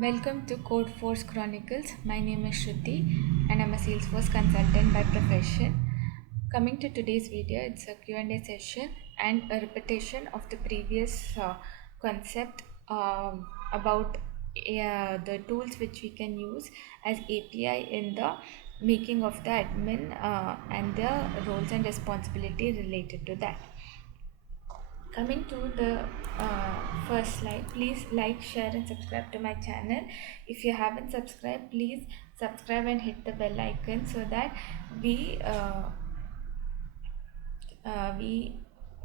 Welcome to CodeForce Chronicles. My name is Shruti and I'm a Salesforce consultant by profession. Coming to today's video, it's a Q&A session and a repetition of the previous concept about the tools which we can use as API in the making of the admin and the roles and responsibility related to that. Coming to the first slide, please like, share and subscribe to my channel. If you haven't subscribed, please subscribe and hit the bell icon so that we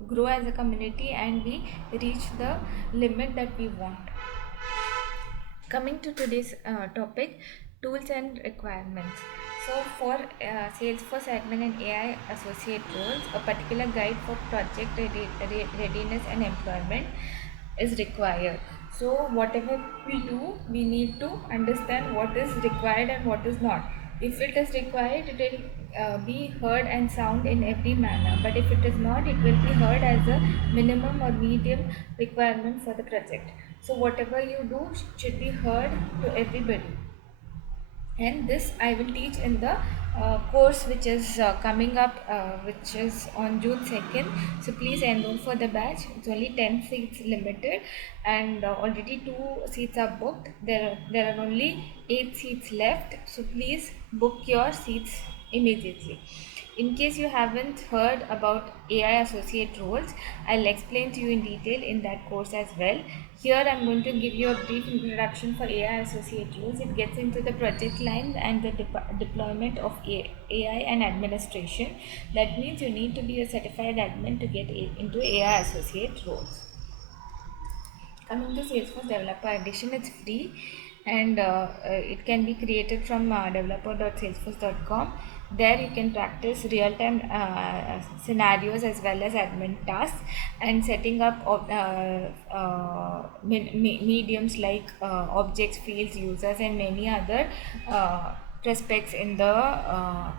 grow as a community and we reach the limit that we want. Coming to today's topic, tools and requirements. So for Salesforce Admin and AI associate roles, a particular guide for project readiness and employment is required. So whatever we do, we need to understand what is required and what is not. If it is required, it will be heard and sound in every manner. But if it is not, it will be heard as a minimum or medium requirement for the project. So whatever you do should be heard to everybody, and this I will teach in the course which is coming up, which is on June 2nd. So please enroll for the batch. It's only 10 seats limited, and already 2 seats are booked. There are only 8 seats left, so please book your seats immediately. In case you haven't heard about AI associate roles, I'll explain to you in detail in that course as well. Here I'm going to give you a brief introduction for AI associate roles. It gets into the project line and the deployment of AI and administration. That means you need to be a certified admin to get into AI associate roles. Coming to Salesforce Developer Edition, it's free and it can be created from developer.salesforce.com. There you can practice real-time scenarios as well as admin tasks and setting up mediums like objects, fields, users and many other prospects in the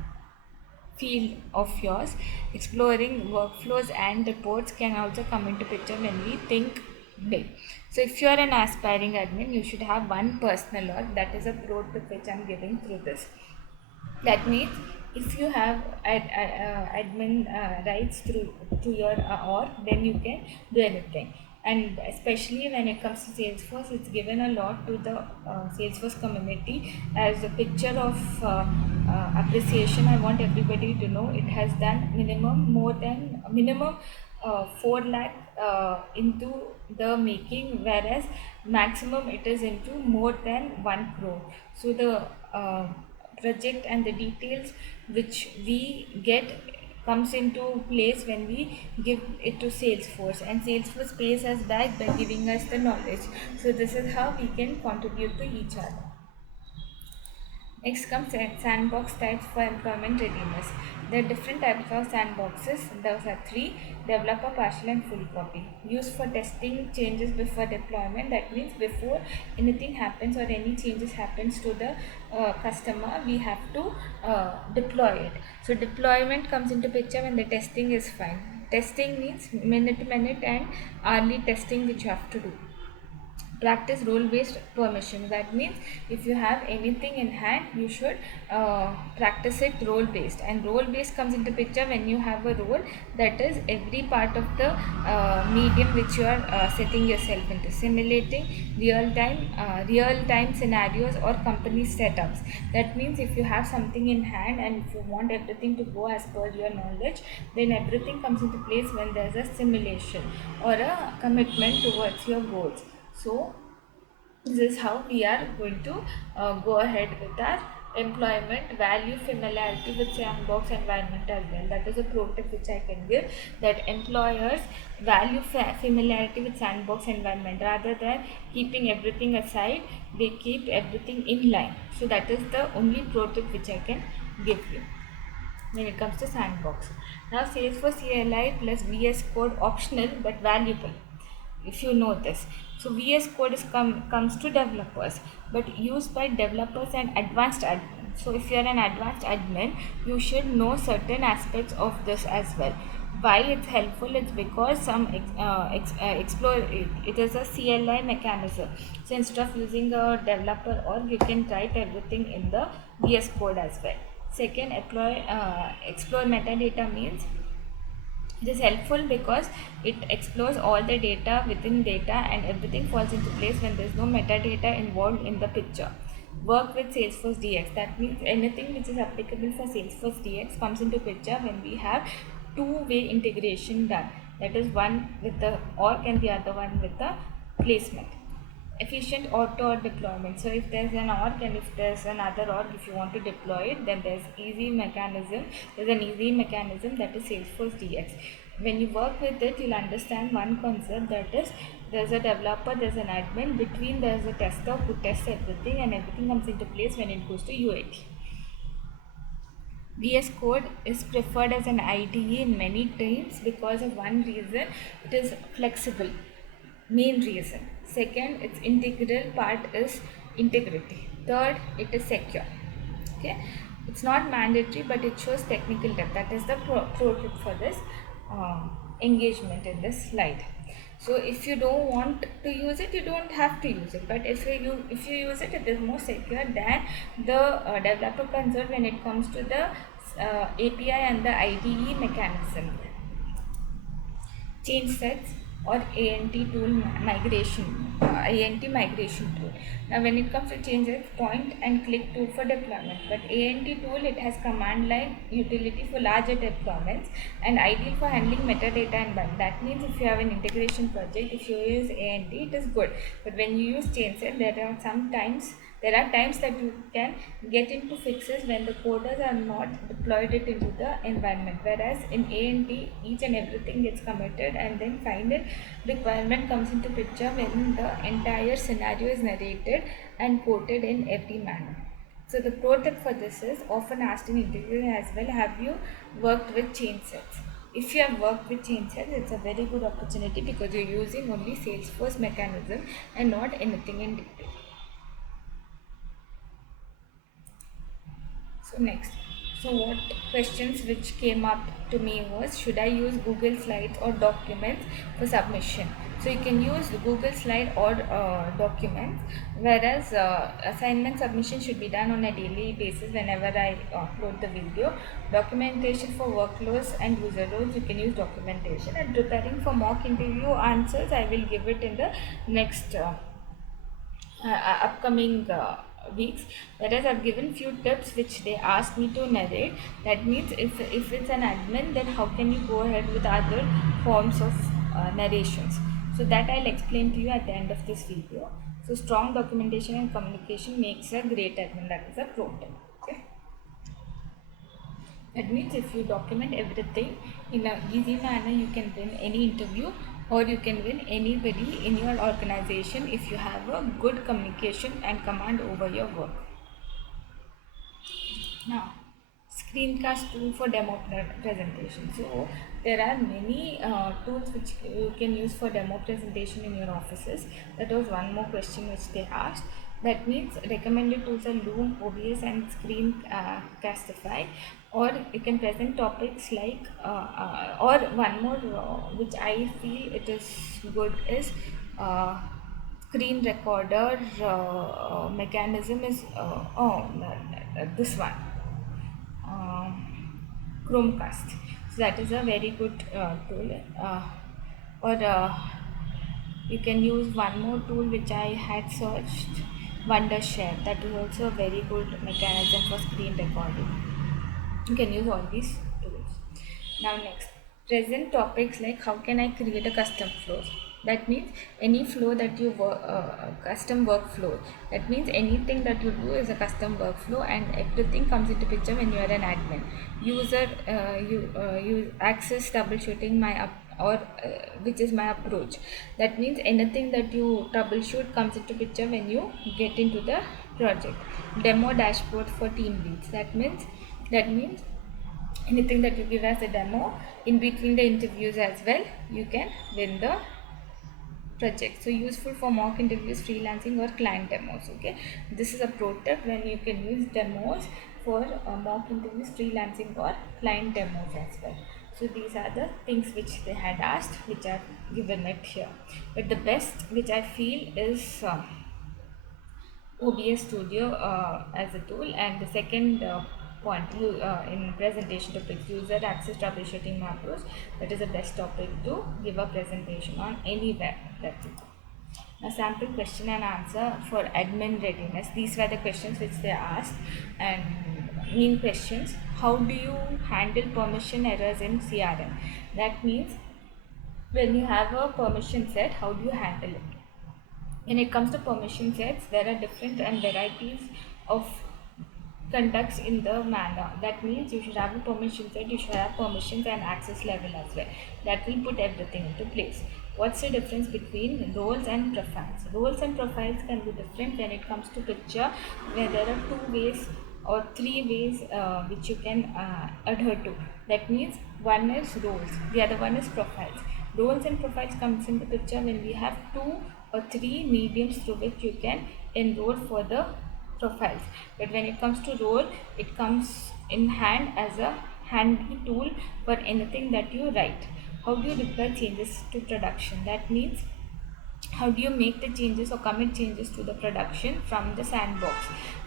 field of yours. Exploring workflows and reports can also come into picture when we think big. So if you are an aspiring admin, you should have one personal org. That is a pro tip which I am giving through this. That means if you have admin rights through your org, then you can do anything. And especially when it comes to Salesforce, it's given a lot to the Salesforce community as a picture of appreciation. I want everybody to know it has done minimum 4 lakh into the making, whereas maximum it is into more than 1 crore. So the project and the details which we get comes into place when we give it to Salesforce, and Salesforce pays us back by giving us the knowledge. So this is how we can contribute to each other. Next comes sandbox types for employment readiness. There are different types of sandboxes. Those are 3: developer, partial and full copy. Used for testing changes before deployment. That means before anything happens or any changes happens to the customer, we have to deploy it. So deployment comes into picture when the testing is fine. Testing means minute to minute and hourly testing which you have to do. Practice role-based permission. That means if you have anything in hand, you should practice it role-based, and role-based comes into picture when you have a role that is every part of the medium which you are setting yourself into, simulating real-time scenarios or company setups. That means if you have something in hand and if you want everything to go as per your knowledge, then everything comes into place when there's a simulation or a commitment towards your goals. So this is how we are going to go ahead with our employment. Value familiarity with sandbox environment as well. That is a pro tip which I can give, that employers value familiarity with sandbox environment. Rather than keeping everything aside, they keep everything in line. So that is the only pro tip which I can give you when it comes to sandbox. Now Salesforce CLI plus VS Code optional but valuable, if you know this. So VS Code comes to developers but used by developers and advanced admin. So if you are an advanced admin, you should know certain aspects of this as well. Why it's helpful? It's because explore it is a CLI mechanism. So instead of using a developer org, you can write everything in the VS Code as well. Second, explore metadata means it is helpful because it explores all the data within data, and everything falls into place when there is no metadata involved in the picture. Work with Salesforce DX. That means anything which is applicable for Salesforce DX comes into picture when we have two-way integration done. That is, one with the org and the other one with the placement. Efficient auto deployment. So if there's an org and if there's another org, if you want to deploy it, then there's an easy mechanism that is Salesforce DX. When you work with it, you'll understand one concept, that is, there's a developer, there's an admin, between there's a tester who tests everything, and everything comes into place when it goes to UAT. VS Code is preferred as an IDE in many teams because of one reason: it is flexible. Main reason. Second, its integral part is integrity. Third, it is secure. Okay, it's not mandatory, but it shows technical depth. That is the pro tip for this engagement in this slide. So if you don't want to use it, you don't have to use it. But if you use it, it is more secure than the developer console when it comes to the API and the IDE mechanism. Change sets or ANT tool migration, ANT migration tool. Now when it comes to changes, point and click tool for deployment, but ANT tool, it has command line utility for larger deployments and ideal for handling metadata and bulk. That means if you have an integration project, if you use ANT, it is good, but when you use change set, there are times that you can get into fixes when the coders are not deployed it into the environment, whereas in ANT each and everything gets committed, and then final requirement comes into picture when the entire scenario is narrated and quoted in every manner. So the pro tip for this is, often asked in interviews as well, have you worked with change sets? If you have worked with change sets, it's a very good opportunity because you're using only Salesforce mechanism and not anything in detail. So next, so what questions which came up to me was, should I use Google Slides or documents for submission? So you can use Google Slide or documents, whereas assignment submission should be done on a daily basis whenever I upload the video. Documentation for workloads and user roles, you can use documentation. And preparing for mock interview answers, I will give it in the next upcoming weeks, whereas I've given few tips which they asked me to narrate. That means if it's an admin, then how can you go ahead with other forms of narrations? So that I'll explain to you at the end of this video. So strong documentation and communication makes a great admin. That is a pro tip. Okay. That means if you document everything in an easy manner, you can win any interview, or you can win anybody in your organization if you have a good communication and command over your work. Now, screencast tool for demo presentation. So there are many tools which you can use for demo presentation in your offices. That was one more question which they asked. That means recommended tools are Loom, OBS and Screencastify. Or you can present topics like, or one more which I feel it is good is screen recorder mechanism is this one, Chromecast. So that is a very good tool. Or you can use one more tool which I had searched, Wondershare. That is also a very good mechanism for screen recording. You can use all these tools. Now next, present topics like how can I create a custom flow. That means any flow that you custom workflow. That means anything that you do is a custom workflow, and everything comes into picture when you are an admin. User you access troubleshooting which is my approach. That means anything that you troubleshoot comes into picture when you get into the project. Demo dashboard for team leads. That means anything that you give as a demo in between the interviews as well, you can win the project. So useful for mock interviews, freelancing or client demos. Okay, this is a pro tip when you can use demos for mock interviews, freelancing or client demos as well. So these are the things which they had asked, which are given it here. But the best which I feel is OBS Studio as a tool, and the second point in presentation topics, user access troubleshooting macros. That is the best topic to give a presentation on anywhere. That's it. A sample question and answer for admin readiness. These were the questions which they asked, and main questions: how do you handle permission errors in CRM? That means when you have a permission set, how do you handle it? When it comes to permission sets, there are different and varieties of conducts in the manner. That means you should have a permission set, you should have permissions and access level as well. That will put everything into place. What's the difference between roles and profiles? Roles and profiles can be different when it comes to picture, where there are two ways or three ways which you can adhere to. That means one is roles, the other one is profiles. Roles and profiles comes into picture when we have two or three mediums through which you can enroll for the profiles. But when it comes to role, it comes in hand as a handy tool for anything that you write. How do you deploy changes to production? That means how do you make the changes or commit changes to the production from the sandbox?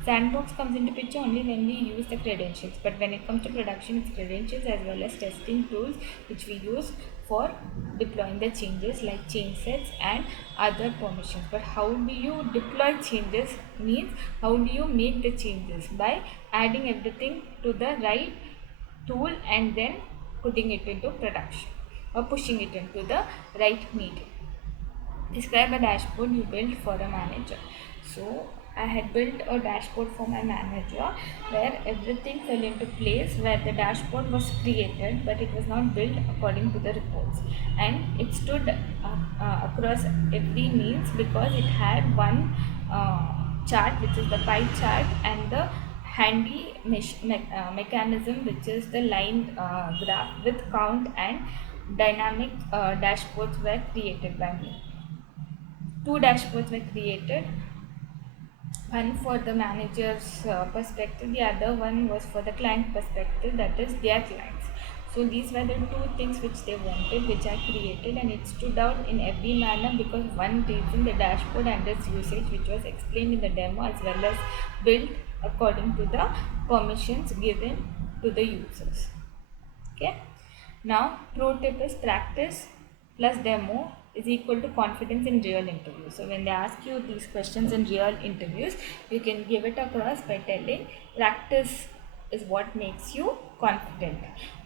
Sandbox comes into picture only when we use the credentials, but when it comes to production, it's credentials as well as testing tools which we use for deploying the changes like change sets and other permissions. But how do you deploy changes means how do you make the changes? By adding everything to the right tool and then putting it into production or pushing it into the right medium. Describe a dashboard you built for a manager. So I had built a dashboard for my manager where everything fell into place, where the dashboard was created but it was not built according to the reports, and it stood across every means because it had one chart, which is the pie chart, and the handy mechanism, which is the line graph with count, and dynamic dashboards were created by me. Two dashboards were created, one for the manager's perspective, the other one was for the client perspective, that is their clients. So these were the two things which they wanted, which I created, and it stood out in every manner because one reason, the dashboard and its usage, which was explained in the demo as well as built according to the permissions given to the users. Okay. Now, pro tip is practice plus demo is equal to confidence in real interviews. So when they ask you these questions in real interviews, you can give it across by telling practice is what makes you confident,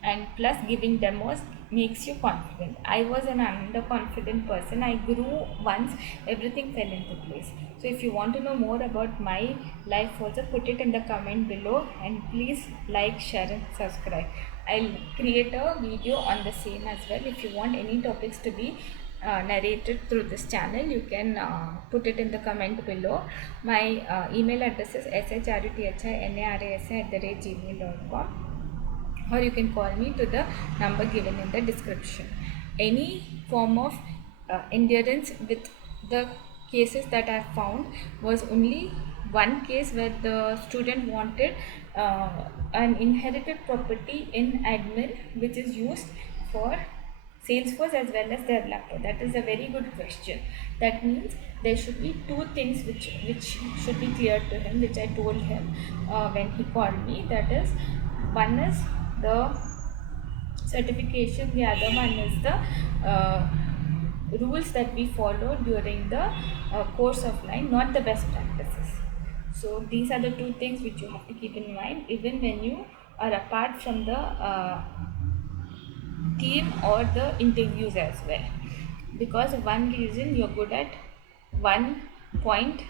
and plus giving demos makes you confident. I was an underconfident person. I grew once everything fell into place. So if you want to know more about my life also, put it in the comment below, and please like, share and subscribe. I'll create a video on the same as well. If you want any topics to be narrated through this channel, you can put it in the comment below. My email address is shruthinarasa@gmail.com, or you can call me to the number given in the description. Any form of endurance with the cases that I found was only one case where the student wanted an inherited property in admin which is used for Salesforce as well as their laptop. That is a very good question. That means there should be two things which should be clear to him, which I told him when he called me. That is, one is the certification, the other one is the rules that we follow during the course of line, not the best practices. So these are the two things which you have to keep in mind even when you are apart from the team or the interviews as well, because one reason you're good at one point,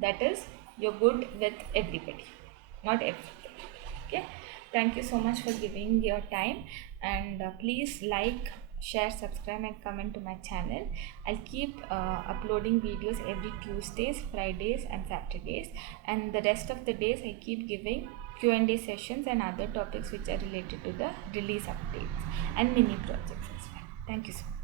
that is you're good with everybody, not everything. Okay, thank you so much for giving your time, and please like, share, subscribe and comment to my channel. I'll keep uploading videos every Tuesdays, Fridays and Saturdays, and the rest of the days I keep giving Q&A sessions and other topics which are related to the release updates and mini projects as well. Thank you so much.